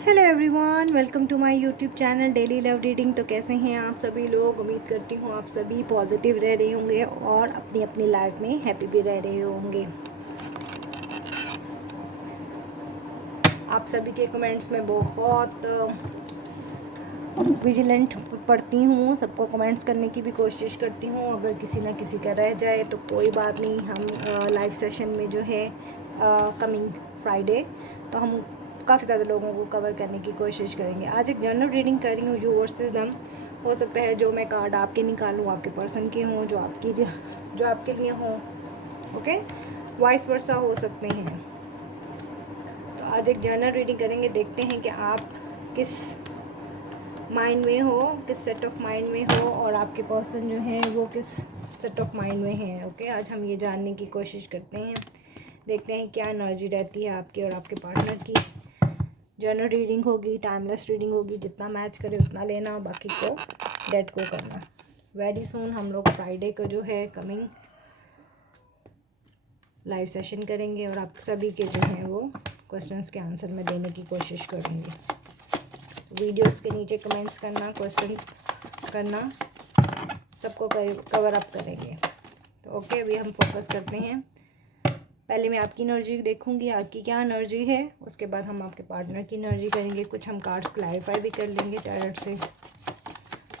Hello everyone, welcome to my YouTube channel daily love reading. तो कैसे हैं आप सभी लोग? उम्मीद करती हूँ आप सभी पॉजिटिव रह रहे होंगे और अपनी अपनी लाइफ में हैप्पी भी रह रहे होंगे। आप सभी के कमेंट्स में बहुत विजिलेंट पढ़ती हूँ, सबको कमेंट्स करने की भी कोशिश करती हूँ। अगर किसी ना किसी का रह जाए तो कोई बात नहीं, हम लाइव सेशन में जो है कमिंग फ्राइडे तो हम काफ़ी ज़्यादा लोगों को कवर करने की कोशिश करेंगे। आज एक जनरल रीडिंग कर रही हूँ, यू वर्सेस देम। हो सकता है जो मैं कार्ड आपके निकालूँ आपके पर्सन के हों, जो आपके लिए हों, ओके, वाइस वर्सा हो सकते हैं। तो आज एक जनरल रीडिंग करेंगे, देखते हैं कि आप किस माइंड में हो, किस सेट ऑफ माइंड में हो और आपके पर्सन जो है वो किस सेट ऑफ माइंड में है। ओके, आज हम ये जानने की कोशिश करते हैं, देखते हैं क्या एनर्जी रहती है आपकी और आपके पार्टनर की। जनरल रीडिंग होगी, टाइमलेस रीडिंग होगी, जितना मैच करे उतना लेना, बाकी को डेट को करना। वेरी सून हम लोग फ्राइडे को जो है कमिंग लाइव सेशन करेंगे और आप सभी के जो हैं वो क्वेश्चंस के आंसर में देने की कोशिश करूँगी। वीडियोस के नीचे कमेंट्स करना, क्वेश्चन करना, सबको कवर अप करेंगे। तो ओके, अभी हम फोकस करते हैं। पहले मैं आपकी एनर्जी देखूंगी, आपकी क्या एनर्जी है, उसके बाद हम आपके पार्टनर की एनर्जी करेंगे। कुछ हम कार्ड्स क्लैरिफाई भी कर लेंगे टैरोट से।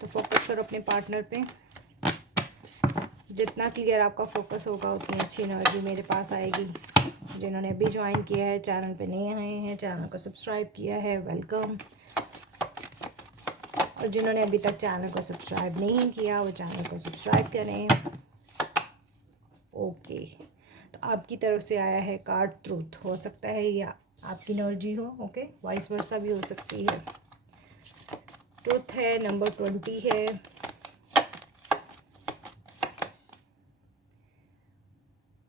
तो फोकस करो अपने पार्टनर पे। जितना क्लियर आपका फोकस होगा उतनी अच्छी एनर्जी मेरे पास आएगी। जिन्होंने अभी ज्वाइन किया है, चैनल पे नए आए हैं, चैनल को सब्सक्राइब किया है, वेलकम। और जिन्होंने अभी तक चैनल को सब्सक्राइब नहीं किया वो चैनल को सब्सक्राइब करें। ओके, तो आपकी तरफ से आया है कार्ड ट्रूथ। हो सकता है या आपकी एनर्जी हो, ओके, वाइस वर्सा भी हो सकती है। ट्रूथ है, नंबर 20 है,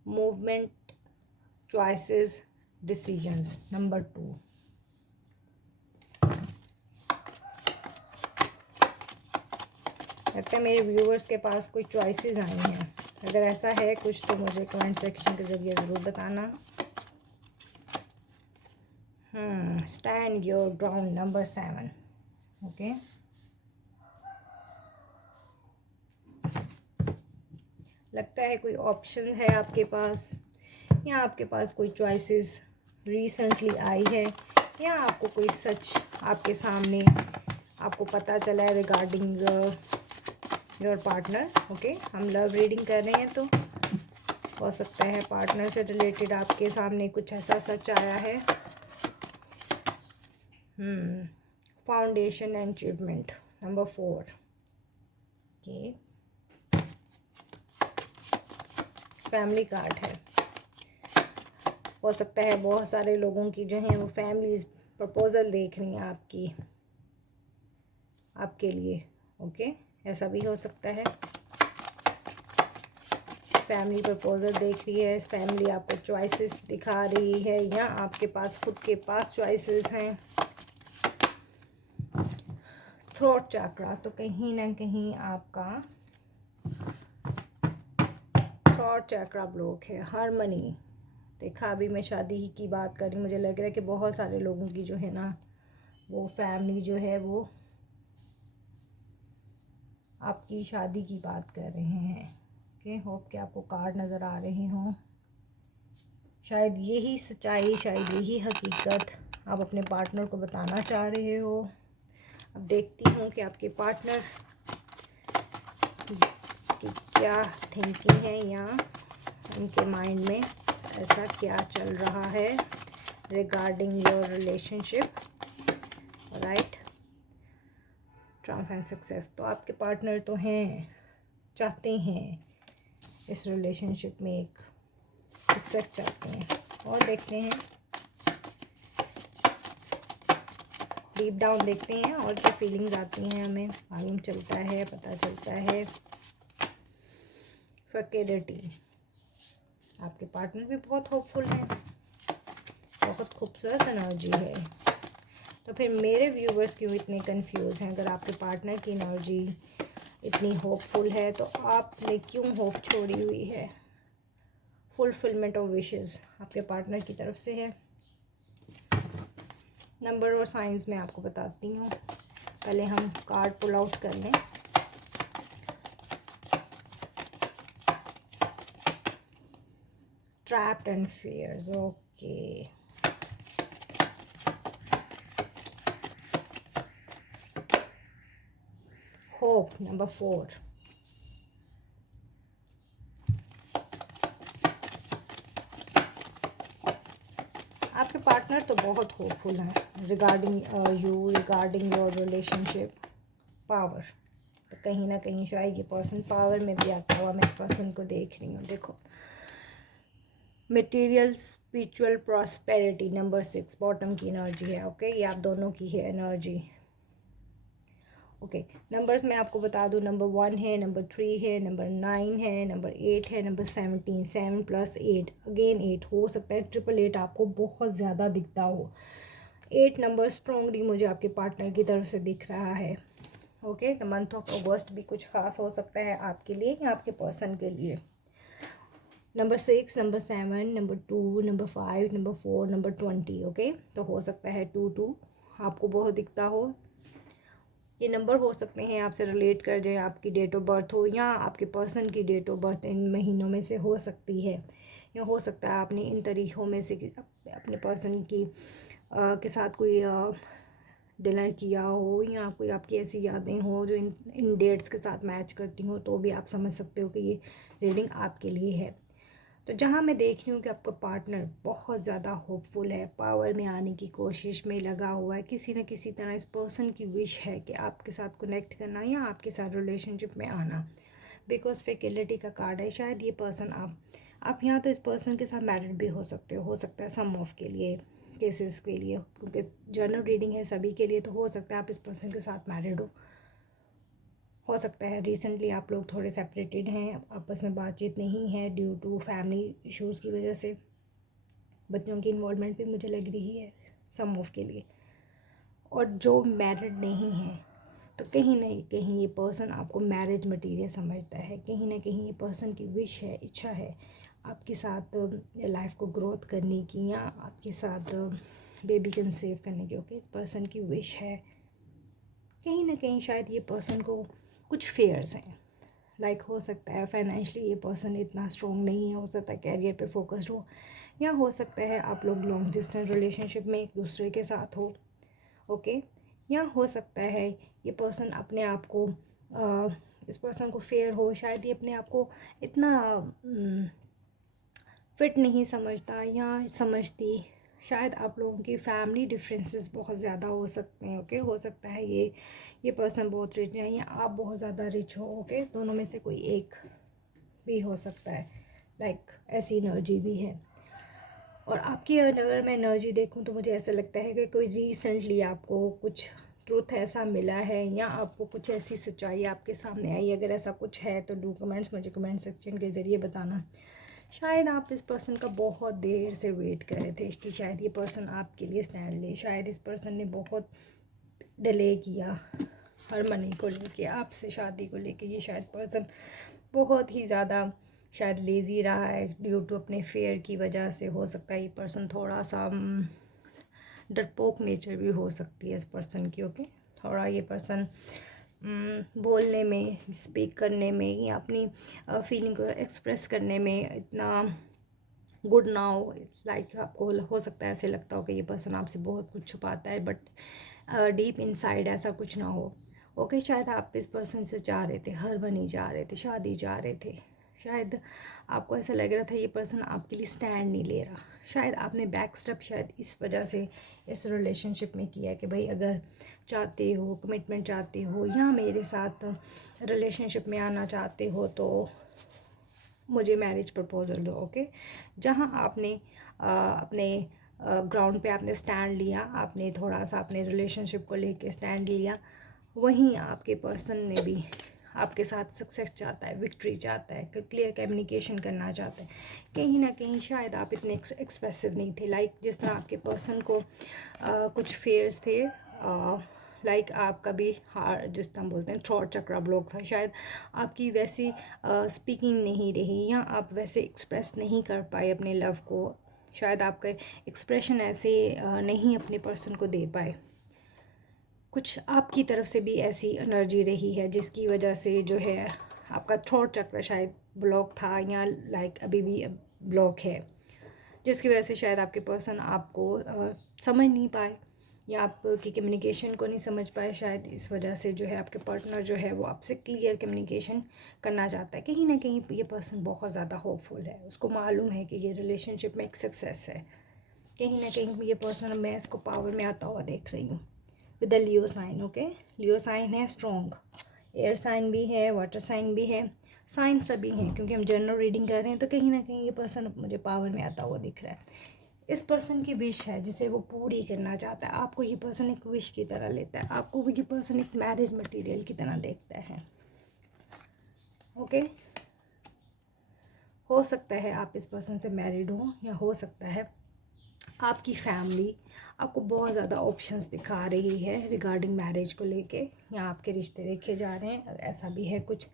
मूवमेंट, चॉइसेस, डिसीजंस, नंबर 2। लगता है मेरे व्यूअर्स के पास कोई चॉइसेस आई हैं। अगर ऐसा है कुछ तो मुझे कमेंट सेक्शन के ज़रिए ज़रूर बताना। Stand your ground, number 7। Okay, लगता है कोई ऑप्शन है आपके पास, या आपके पास कोई चॉइसेस रिसेंटली आई है, या आपको कोई सच आपके सामने आपको पता चला है रिगार्डिंग योर पार्टनर। ओके, हम लव रीडिंग कर रहे हैं तो हो सकता है पार्टनर से रिलेटेड आपके सामने कुछ ऐसा सच आया है। Foundation and achievement, number 4। Okay, family card है। हो सकता है बहुत सारे लोगों की जो है वो फैमिलीज प्रपोजल देख रही हैं आपके लिए। ओके, ऐसा भी हो सकता है, फैमिली प्रपोजल देख रही है, फैमिली आपको चॉइसेस दिखा रही है, या आपके पास खुद के पास चॉइसेस हैं। थ्रोट चक्रा, तो कहीं ना कहीं आपका थ्रोट चक्रा ब्लॉक है। हार्मनी, देखा अभी मैं शादी ही की बात कर रही, मुझे लग रहा है कि बहुत सारे लोगों की जो है ना वो फैमिली जो है वो आपकी शादी की बात कर रहे हैं। ओके, होप कि आपको कार्ड नज़र आ रहे हों। शायद यही सच्चाई, शायद यही हकीकत आप अपने पार्टनर को बताना चाह रहे हो। अब देखती हूँ कि आपके पार्टनर की क्या थिंकिंग है, या उनके माइंड में ऐसा क्या चल रहा है regarding your relationship. Right, Triumph and success, तो आपके पार्टनर तो हैं, चाहते हैं इस रिलेशनशिप में एक सक्सेस चाहते हैं। और देखते हैं, डीप डाउन देखते हैं और क्या फीलिंग्स आती हैं हमें, मालूम चलता है, पता चलता है। फर्टिलिटी, आपके पार्टनर भी बहुत होपफुल हैं, बहुत खूबसूरत एनर्जी है। तो फिर मेरे व्यूवर्स क्यों इतने कंफ्यूज हैं? अगर आपके पार्टनर की एनर्जी इतनी होपफुल है तो आपने क्यों होप छोड़ी हुई है? फुलफिलमेंट ऑफ विशेस आपके पार्टनर की तरफ से है। नंबर और साइंस मैं आपको बताती हूँ। पहले हम कार्ड पुल आउट कर लें। Trapped and fears, okay. Hope, number 4। आपके पार्टनर तो बहुत होपफुल हैं regarding you, regarding your relationship. Power, तो कहीं ना कहीं शायद ये पर्सन पावर में भी आता हुआ मैं इस पर्सन को देख रही हूँ। देखो, material spiritual prosperity, number 6 bottom की एनर्जी है। ओके, ये आप दोनों की है एनर्जी। ओके, नंबर्स मैं आपको बता दूं, नंबर 1 है, नंबर 3 है, नंबर 9 है, नंबर 8 है, नंबर 17। 7 + 8 अगेन 8। हो सकता है 888 आपको बहुत ज़्यादा दिखता हो। 8 नंबर स्ट्रॉन्गली मुझे आपके पार्टनर की तरफ से दिख रहा है। ओके, द मंथ ऑफ अगस्त भी कुछ खास हो सकता है आपके लिए या आपके पर्सन के लिए। Number 6, number 7, number 2, number 5, number 4, number 20। Okay, तो हो सकता है 2 आपको बहुत दिखता हो। ये नंबर हो सकते हैं आपसे रिलेट कर जाए, आपकी डेट ऑफ बर्थ हो या आपके पर्सन की डेट ऑफ बर्थ इन महीनों में से हो सकती है, या हो सकता है आपने इन तारीखों में से अपने पर्सन की के साथ कोई डिनर किया हो या कोई आपकी ऐसी यादें हो जो इन डेट्स के साथ मैच करती हो, तो भी आप समझ सकते हो कि ये रीडिंग आपके लिए है। तो जहाँ मैं देख रही हूँ कि आपका पार्टनर बहुत ज़्यादा होपफुल है, पावर में आने की कोशिश में लगा हुआ है, किसी न किसी तरह इस पर्सन की विश है कि आपके साथ कनेक्ट करना या आपके साथ रिलेशनशिप में आना। बिकॉज फेकिलिटी का कार्ड है, शायद ये पर्सन आप यहाँ तो इस पर्सन के साथ मैरिड भी हो सकता है सम ऑफ के लिए, केसेस के लिए, क्योंकि जनरल रीडिंग है सभी के लिए, तो हो सकता है आप इस पर्सन के साथ मैरिड हो सकता है रिसेंटली आप लोग थोड़े सेपरेटेड हैं, आपस में बातचीत नहीं है ड्यू टू फैमिली इश्यूज़ की वजह से। बच्चों की इन्वॉल्वमेंट भी मुझे लग रही है सम ऑफ के लिए। और जो मैरिड नहीं है तो कहीं ना कहीं ये पर्सन आपको मैरिज मटेरियल समझता है, कहीं ना कहीं ये पर्सन की विश है, इच्छा है आपके साथ लाइफ को ग्रोथ करने की या आपके साथ बेबी कंसीव करने की। ओके, इस पर्सन की विश है। कहीं ना कहीं शायद ये पर्सन को कुछ फेयर्स हैं, लाइक हो सकता है फाइनेंशियली ये पर्सन इतना स्ट्रॉन्ग नहीं है, हो सकता है कैरियर पे फोकस्ड हो, या हो सकता है आप लोग लॉन्ग डिस्टेंस रिलेशनशिप में एक दूसरे के साथ हो। ओके, या हो सकता है ये पर्सन अपने आप को इस पर्सन को फेयर हो, शायद ये अपने आप को इतना फिट नहीं समझता या समझती। शायद आप लोगों की फैमिली डिफरेंसेस बहुत ज़्यादा हो सकते हैं। ओके, हो सकता है ये पर्सन बहुत रिच है या आप बहुत ज़्यादा रिच हो। ओके, दोनों में से कोई एक भी हो सकता है, लाइक ऐसी एनर्जी भी है। और आपकी अगर मैं एनर्जी देखूं तो मुझे ऐसा लगता है कि कोई रिसेंटली आपको कुछ ट्रूथ ऐसा मिला है या आपको कुछ ऐसी सच्चाई आपके सामने आई। अगर ऐसा कुछ है तो डू कमेंट्स मुझे कमेंट सेक्शन के ज़रिए बताना। शायद आप इस पर्सन का बहुत देर से वेट कर रहे थे कि शायद ये पर्सन आपके लिए स्टैंड ले। शायद इस पर्सन ने बहुत डिले किया हर मनी को लेके, आपसे शादी को लेके। ये शायद पर्सन बहुत ही ज़्यादा शायद लेज़ी रहा है ड्यू टू अपने फेयर की वजह से। हो सकता है ये पर्सन थोड़ा सा डरपोक नेचर भी हो सकती है इस पर्सन की। ओके, थोड़ा ये पर्सन बोलने में, स्पीक करने में या अपनी फीलिंग को एक्सप्रेस करने में इतना गुड ना हो। लाइक आपको हो सकता है ऐसे लगता हो कि ये पर्सन आपसे बहुत कुछ छुपाता है, बट डीप इनसाइड ऐसा कुछ ना हो। ओके, शायद आप इस पर्सन से चाह रहे थे, हर बनी जा रहे थे, शादी जा रहे थे। शायद आपको ऐसा लग रहा था ये पर्सन आपके लिए स्टैंड नहीं ले रहा। शायद आपने बैक स्टेप शायद इस वजह से इस रिलेशनशिप में किया कि भाई अगर चाहते हो, कमिटमेंट चाहते हो या मेरे साथ रिलेशनशिप में आना चाहते हो तो मुझे मैरिज प्रपोजल दो। ओके, जहाँ आपने अपने ग्राउंड पे आपने स्टैंड लिया, आपने थोड़ा सा अपने रिलेशनशिप को लेके स्टैंड लिया, वहीं आपके पर्सन ने भी आपके साथ सक्सेस चाहता है, विक्ट्री चाहता है, क्लियर कम्युनिकेशन करना चाहता है। कहीं ना कहीं शायद आप इतने एक्सप्रेसिव नहीं थे, लाइक जिस तरह आपके पर्सन को कुछ फेयर्स थे, लाइक आपका भी हार जिस तरह बोलते हैं थ्रॉट चक्रा ब्लॉक था। शायद आपकी वैसी स्पीकिंग नहीं रही या आप वैसे एक्सप्रेस नहीं कर पाए अपने लव को शायद आपका एक्सप्रेशन ऐसे नहीं अपने पर्सन को दे पाए। कुछ आपकी तरफ से भी ऐसी एनर्जी रही है जिसकी वजह से जो है आपका थ्रोट चक्र शायद ब्लॉक था या लाइक अभी भी ब्लॉक है, जिसकी वजह से शायद आपके पर्सन आपको समझ नहीं पाए या आपकी कम्युनिकेशन को नहीं समझ पाए। शायद इस वजह से जो है आपके पार्टनर जो है वो आपसे क्लियर कम्युनिकेशन करना चाहता है। कहीं ना कहीं ये पर्सन बहुत ज़्यादा होपफुल है, उसको मालूम है कि ये रिलेशनशिप में एक सक्सेस है। कहीं ना कहीं ये पर्सन, मैं इसको पावर में आता हुआ देख रही हूँ with the Leo sign. Okay, Leo sign है स्ट्रॉन्ग, एयर साइन भी है, वाटर साइन भी है, साइन सभी हैं, क्योंकि हम जनरल रीडिंग कर रहे हैं। तो कहीं ना कहीं ये पर्सन मुझे पावर में आता हुआ दिख रहा है। इस पर्सन की विश है जिसे वो पूरी करना चाहता है। आपको ये पर्सन एक विश की तरह लेता है, आपको ये पर्सन एक मैरिज मटेरियल की तरह देखता है। ओके, हो सकता है आप इस पर्सन से मैरिड हो, या हो सकता है आपकी फैमिली आपको बहुत ज़्यादा ऑप्शंस दिखा रही है रिगार्डिंग मैरिज को लेके, या आपके रिश्ते देखे जा रहे हैं, ऐसा भी है कुछ।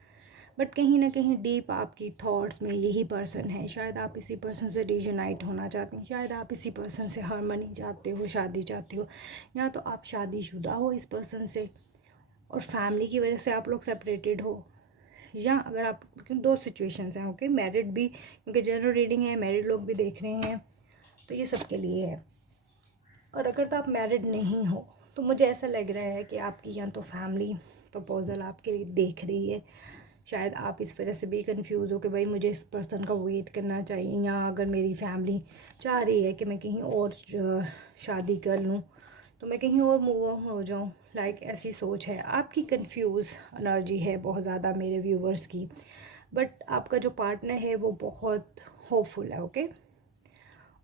बट कहीं ना कहीं डीप आपकी थॉट्स में यही पर्सन है। शायद आप इसी पर्सन से रीयूनाइट होना चाहते हैं, शायद आप इसी पर्सन से हार्मनी चाहते हो, शादी चाहते हो, या तो आप शादीशुदा हो इस पर्सन से और फैमिली की वजह से आप लोग सेपरेटेड हो, या अगर आप, दो सिचुएशंस हैं। ओके, मैरिड भी, क्योंकि जनरल रीडिंग है, मैरिड लोग भी देख रहे हैं, तो ये सबके लिए है। और अगर तो आप मैरिड नहीं हो तो मुझे ऐसा लग रहा है कि आपकी या तो फैमिली प्रपोज़ल आपके लिए देख रही है। शायद आप इस वजह से भी कंफ्यूज हो कि भाई मुझे इस पर्सन का वेट करना चाहिए, या अगर मेरी फैमिली चाह रही है कि मैं कहीं और शादी कर लूँ तो मैं कहीं और मूव ऑन हो जाऊँ, लाइक ऐसी सोच है आपकी। कंफ्यूज एनर्जी है बहुत ज़्यादा मेरे व्यूवर्स की। बट आपका जो पार्टनर है वो बहुत होपफुल है। ओके,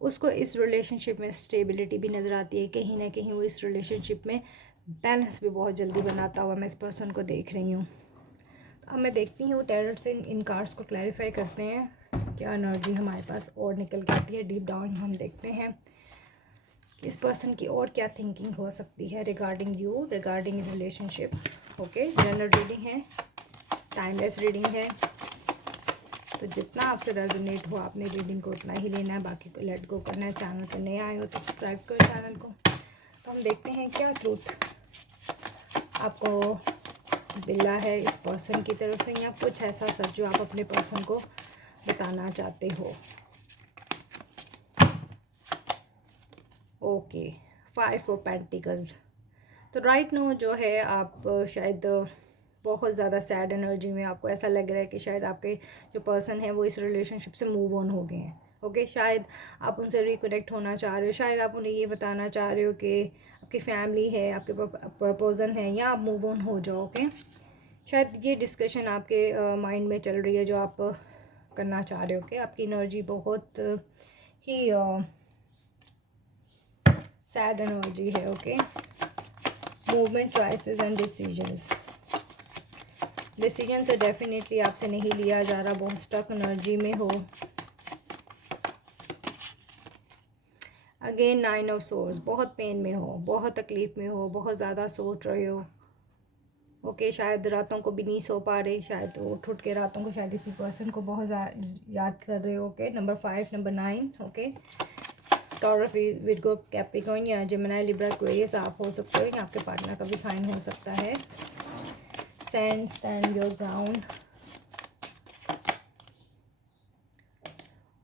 उसको इस रिलेशनशिप में स्टेबिलिटी भी नज़र आती है। कहीं ना कहीं वो इस रिलेशनशिप में बैलेंस भी बहुत जल्दी बनाता हुआ मैं इस पर्सन को देख रही हूँ। तो अब मैं देखती हूँ टैरोट से इन कार्ड्स को क्लैरिफाई करते हैं क्या एनर्जी हमारे पास और निकल के आती है। डीप डाउन हम देखते हैं कि इस पर्सन की और क्या थिंकिंग हो सकती है regarding you, regarding relationship. Okay, general reading है, टाइमलेस रीडिंग है, तो जितना आपसे रेजोनेट हो आपने रीडिंग को उतना ही लेना है, बाकी को लेट गो करना है। चैनल पर नए आए हो तो सब्सक्राइब करो चैनल को। तो हम देखते हैं क्या ट्रूथ आपको मिला है इस पर्सन की तरफ से, या कुछ ऐसा सच जो आप अपने पर्सन को बताना चाहते हो। Okay, 5 of pentacles. तो राइट नो जो है आप शायद बहुत ज़्यादा सैड एनर्जी में, आपको ऐसा लग रहा है कि शायद आपके जो पर्सन है वो इस रिलेशनशिप से मूव ऑन हो गए हैं। ओके, शायद आप उनसे रिकनेक्ट होना चाह रहे हो, शायद आप उन्हें ये बताना चाह रहे हो कि आपकी फैमिली है, आपके प्रपोजल है, या आप मूव ऑन हो जाओ। ओके, शायद ये डिस्कशन आपके माइंड में चल रही है जो आप करना चाह रहे हो। कि आपकी एनर्जी बहुत ही सैड एनर्जी है। Okay, movement, choices and decision तो डेफिनेटली आपसे नहीं लिया जा रहा, बहुत स्टक एनर्जी में हो। अगेन 9 ऑफ सोर्स, बहुत पेन में हो, बहुत तकलीफ़ में हो, बहुत ज़्यादा सोच रहे हो। ओके, शायद रातों को भी नहीं सो पा रहे, शायद उठ के रातों को शायद इसी पर्सन को बहुत याद कर रहे हो। Okay, number 5, number 9। Okay, taurus, Virgo, Capricorn या जेमिनी, लिब्रा, एक्वेरियस आप हो सकते हो, या आपके पार्टनर का भी साइन हो सकता है। Stand your ground.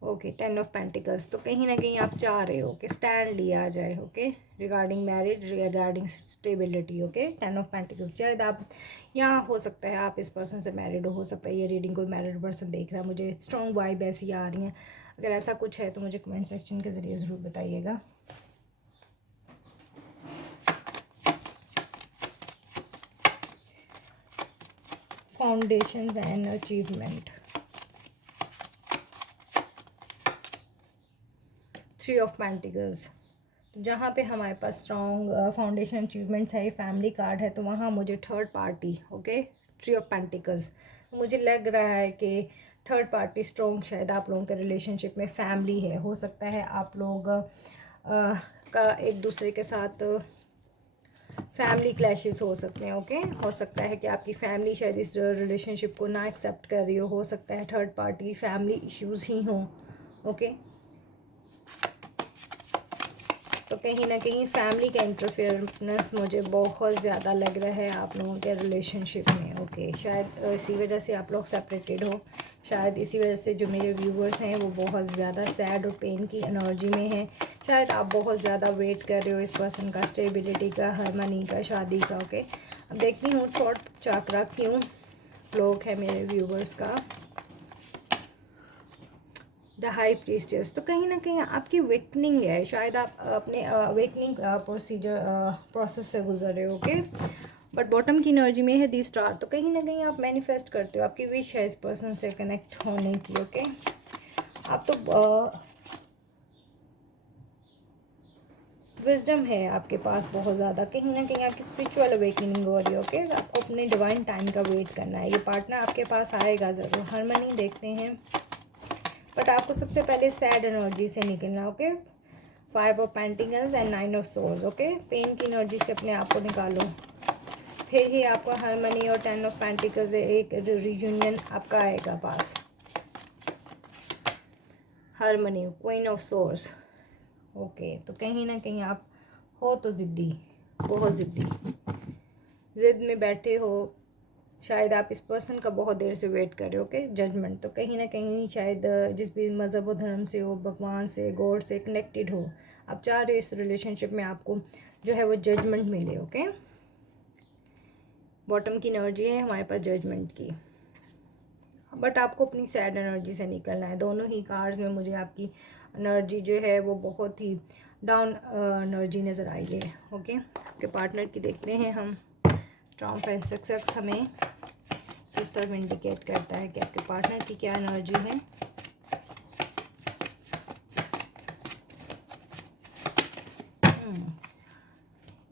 Okay, 10 of pentacles. तो कहीं ना कहीं आप चाह रहे हो कि स्टैंड लिया जाए। Okay, regarding marriage, regarding stability. Okay, 10 of pentacles, शायद आप, यहाँ हो सकता है आप इस पर्सन से मैरिड हो सकता है ये रीडिंग कोई मैरिड पर्सन देख रहा है। मुझे स्ट्रॉन्ग वाइब ऐसी आ रही है। अगर ऐसा कुछ है तो मुझे कमेंट सेक्शन के ज़रिए ज़रूर बताइएगा। Foundations and achievement, 3 of pentacles. तो जहाँ पे हमारे पास स्ट्रॉन्ग फाउंडेशन अचीवमेंट्स है, फैमिली कार्ड है, तो वहाँ मुझे third party. Okay, 3 of pentacles, मुझे लग रहा है कि थर्ड पार्टी स्ट्रॉन्ग शायद आप लोगों के रिलेशनशिप में फैमिली है। हो सकता है आप लोग का एक दूसरे के साथ फैमिली क्लैशेस हो सकते हैं। ओके, हो सकता है कि आपकी फैमिली शायद इस रिलेशनशिप को ना एक्सेप्ट कर रही हो सकता है थर्ड पार्टी फैमिली इश्यूज ही हों। ओके, तो कहीं ना कहीं फैमिली का इंटरफेरेंस मुझे बहुत ज़्यादा लग रहा है आप लोगों के रिलेशनशिप में। ओके, शायद इसी वजह से आप लोग सेपरेटेड हो, शायद इसी वजह से जो मेरे व्यूवर्स हैं वो बहुत ज़्यादा सैड और पेन की एनर्जी में हैं। शायद आप बहुत ज़्यादा वेट कर रहे हो इस पर्सन का, स्टेबिलिटी का, हार्मनी का, शादी का। ओके, अब देखती हूँ थॉट चक्रा क्यों ब्लॉक है मेरे व्यूवर्स का। द हाई प्रीस्टेस, तो कहीं ना कहीं आपकी वेकनिंग है, शायद आप अपने वेकनिंग प्रोसेस से गुजर रहे हो। ओके, बट बॉटम की एनर्जी में है दी स्टार, तो कहीं ना कहीं आप मैनिफेस्ट करते हो, आपकी विश है इस पर्सन से कनेक्ट होने की। ओके, आप तो विजडम है आपके पास बहुत ज़्यादा, कहीं ना कहीं आपकी स्पिरिचुअल अवेकनिंग हो रही है। ओके, आपको अपने डिवाइन टाइम का वेट करना है, ये पार्टनर आपके पास आएगा ज़रूर। हार्मनी देखते हैं, बट आपको सबसे पहले सैड एनर्जी से निकलना। Okay, 5 of pentacles and 9 of swords. Okay, pen की एनर्जी से अपने आप को निकालो, फिर ही आपको हार्मनी और 10 ऑफ पेंटिकल्स एक रियूनियन आपका आएगा पास। Harmony, queen of swords. Okay, तो कहीं ना कहीं आप हो तो ज़िद्दी, बहुत ज़िद्दी, ज़िद में बैठे हो। शायद आप इस पर्सन का बहुत देर से वेट कर रहे हो। ओके, जजमेंट, तो कहीं ना कहीं शायद जिस भी मज़हब व धर्म से हो, भगवान से, गॉड से कनेक्टेड हो, आप चाह रहे हो इस रिलेशनशिप में आपको जो है वो जजमेंट मिले। ओके, बॉटम की एनर्जी है हमारे पास जजमेंट की, बट आपको अपनी सैड एनर्जी से निकलना है। दोनों ही कार्ड्स में मुझे आपकी एनर्जी जो है वो बहुत ही डाउन एनर्जी नज़र आई है। ओके, आपके पार्टनर की देखते हैं हम। ट्रायम्फ एंड सक्सेस हमें किस तरफ इंडिकेट करता है कि आपके पार्टनर की क्या एनर्जी है।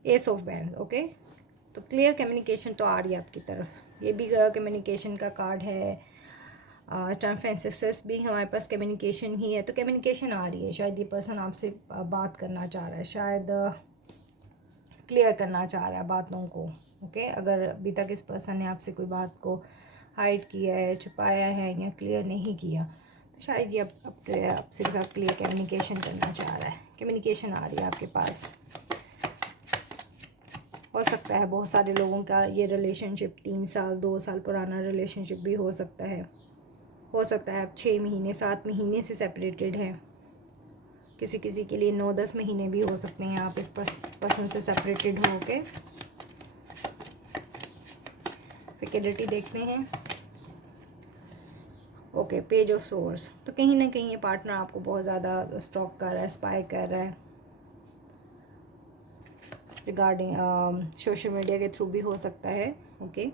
S of wand. ओके, तो क्लियर कम्युनिकेशन तो आ रही है आपकी तरफ, ये भी कम्युनिकेशन का कार्ड है। ट्रायम्फ एंड सक्सेस भी हमारे पास कम्युनिकेशन ही है, तो कम्युनिकेशन आ रही है। शायद ये पर्सन आपसे बात करना चाह रहा है, शायद क्लियर करना चाह रहा है बातों को। ओके, अगर अभी तक इस पर्सन ने आपसे कोई बात को हाइड किया है, छुपाया है या क्लियर नहीं किया, तो शायद ये अब आपसे साथ क्लियर कम्युनिकेशन करना चाह रहा है। कम्युनिकेशन आ रही है आपके पास। हो सकता है बहुत सारे लोगों का ये रिलेशनशिप 3 साल 2 साल पुराना रिलेशनशिप भी हो सकता है। हो सकता है आप 6 महीने 7 महीने से सेपरेटेड हैं। किसी किसी के लिए 9-10 महीने भी हो सकते हैं आप इस पर्सन से सेपरेटेड हो के। फिकेलिटी देखते हैं। ओके, पेज ऑफ सोर्स, तो कहीं ना कहीं ये पार्टनर आपको बहुत ज़्यादा स्टॉक कर रहा है, स्पाई कर रहा है। रिगार्डिंग सोशल मीडिया के थ्रू भी हो सकता है। ओके,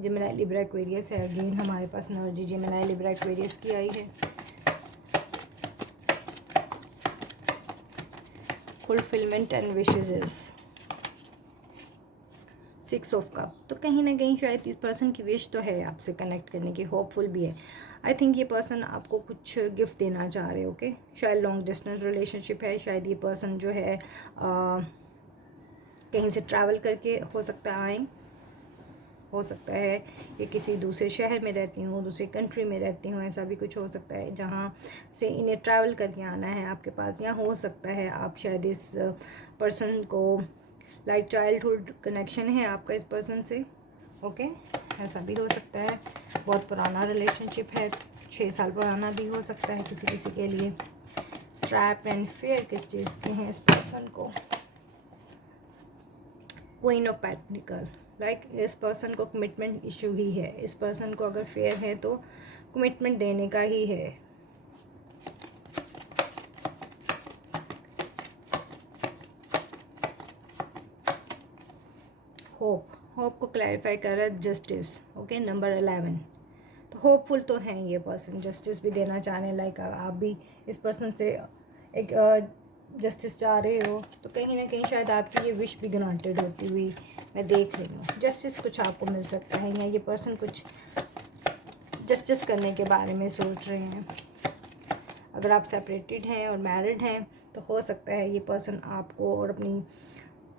जेमिनी लिब्रा एक्वेरियस है, अगेन हमारे पास एनर्जी जेमिनी लिब्रा एक्वेरियस की आई है। Fulfilment and wishes, 6 of cup, तो कहीं ना कहीं शायद इस पर्सन की विश तो है आपसे कनेक्ट करने की, होपफुल भी है। आई थिंक ये पर्सन आपको कुछ गिफ्ट देना चाह रहे हो। ओके, शायद लॉन्ग डिस्टेंस रिलेशनशिप है, शायद ये पर्सन जो है कहीं से ट्रैवल करके हो सकता है आए, हो सकता है ये किसी दूसरे शहर में रहती हूँ, दूसरी कंट्री में रहती हूँ, ऐसा भी कुछ हो सकता है जहाँ से इन्हें ट्रैवल करके आना है आपके पास। या हो सकता है आप शायद इस पर्सन को लाइक चाइल्डहुड कनेक्शन है आपका इस पर्सन से। ओके, ऐसा भी हो सकता है। बहुत पुराना रिलेशनशिप है, 6 साल पुराना भी हो सकता है किसी किसी के लिए। ट्रैप एंड फेयर किस चीज़ के हैं इस पर्सन को। क्वीन ऑफ पेंटिकल, लाइक इस पर्सन को कमिटमेंट इशू ही है। इस पर्सन को अगर फेयर है तो कमिटमेंट देने का ही है। होप को क्लैरिफाई कर रहा है जस्टिस। ओके, नंबर 11, तो होपफुल तो हैं ये पर्सन, जस्टिस भी देना चाह रहे हैं। लाइक आप भी इस पर्सन से एक जस्टिस चाह रहे हो, तो कहीं ना कहीं शायद आपकी ये विश भी ग्रांटेड होती हुई मैं देख रही हूँ। जस्टिस कुछ आपको मिल सकता है, या ये पर्सन कुछ जस्टिस करने के बारे में सोच रहे हैं। अगर आप सेपरेटेड हैं और मैरिड हैं तो हो सकता है ये पर्सन आपको और अपनी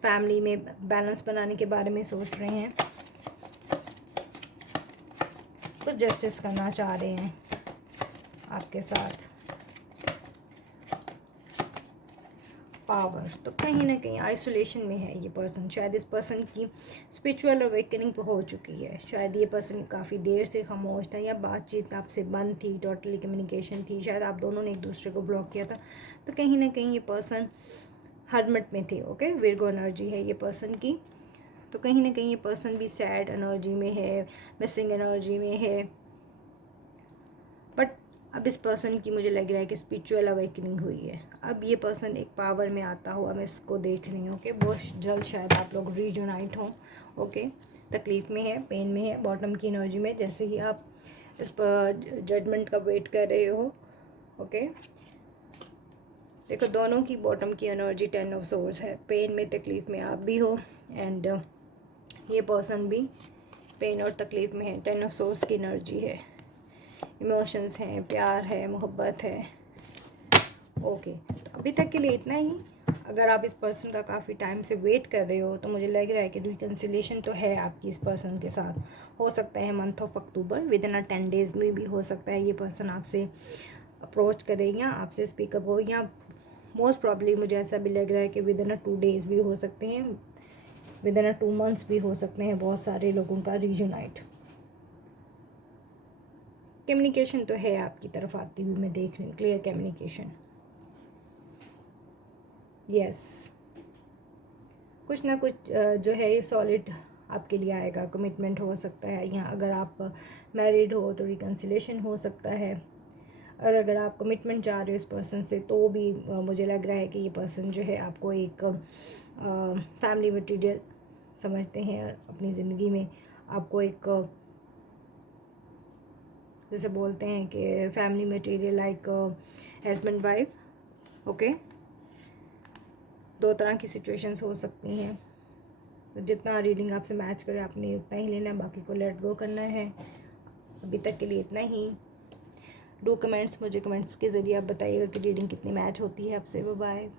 फैमिली में बैलेंस बनाने के बारे में सोच रहे हैं, तो जस्टिस करना चाह रहे हैं आपके साथ। पावर, तो कहीं ना कहीं आइसोलेशन में है ये पर्सन। शायद इस पर्सन की स्पिरिचुअल अवेकनिंग हो चुकी है, शायद ये पर्सन काफ़ी देर से खामोश था या बातचीत आपसे बंद थी, टोटली कम्युनिकेशन थी, शायद आप दोनों ने एक दूसरे को ब्लॉक किया था। तो कहीं ना कहीं ये पर्सन हर्मिट में थे। ओके, विर्गो एनर्जी है ये पर्सन की। तो कहीं ना कहीं ये पर्सन भी सैड एनर्जी में है, मिसिंग एनर्जी में है। बट अब इस पर्सन की मुझे लग रहा है कि स्पिरिचुअल अवेकनिंग हुई है। अब ये पर्सन एक पावर में आता हुआ मैं इसको देख रही हूँ। ओके, बहुत जल्द शायद आप लोग रीयूनाइट हों। ओके, तकलीफ़ में है, पेन में है, बॉटम की एनर्जी में, जैसे ही आप इस पर जजमेंट का वेट कर रहे हो। ओके, देखो दोनों की बॉटम की एनर्जी 10 ऑफ सोर्स है। पेन में, तकलीफ़ में आप भी हो, एंड ये पर्सन भी पेन और तकलीफ़ में है। 10 ऑफ सोर्स की एनर्जी है, इमोशंस हैं, प्यार है, मोहब्बत है। ओके, तो अभी तक के लिए इतना ही। अगर आप इस पर्सन का काफ़ी टाइम से वेट कर रहे हो तो मुझे लग रहा है कि रिकन्सिलेशन तो है आपकी इस पर्सन के साथ। हो सकता है month of October, with in 10 days में भी हो सकता है ये पर्सन आपसे अप्रोच करे या आपसे स्पीकअप हो, या मोस्ट प्रॉब्ली मुझे ऐसा भी लग रहा है कि विद इन 2 डेज़ भी हो सकते हैं, विद इन 2 मंथ्स भी हो सकते हैं बहुत सारे लोगों का रीयूनाइट। कम्युनिकेशन तो है आपकी तरफ आती हुई, मैं देख रही हूँ क्लियर कम्युनिकेशन। यस, कुछ ना कुछ जो है ये सॉलिड आपके लिए आएगा। कमिटमेंट हो सकता है, या अगर आप मैरिड हो तो रिकन्सिलेशन हो सकता है। और अगर आप कमिटमेंट चाह रहे हो इस पर्सन से तो भी मुझे लग रहा है कि ये पर्सन जो है आपको एक फैमिली मटीरियल समझते हैं अपनी ज़िंदगी में। आपको एक जैसे बोलते हैं कि family material like husband wife. Okay, 2 तरह की सिचुएशंस हो सकती हैं। तो जितना रीडिंग आपसे मैच करे आपने उतना ही लेना है, बाकी को लेट गो करना है। अभी तक के लिए इतना ही। डू कमेंट्स, मुझे कमेंट्स के ज़रिए आप बताइएगा कि रीडिंग कितनी मैच होती है आपसे। Bye bye.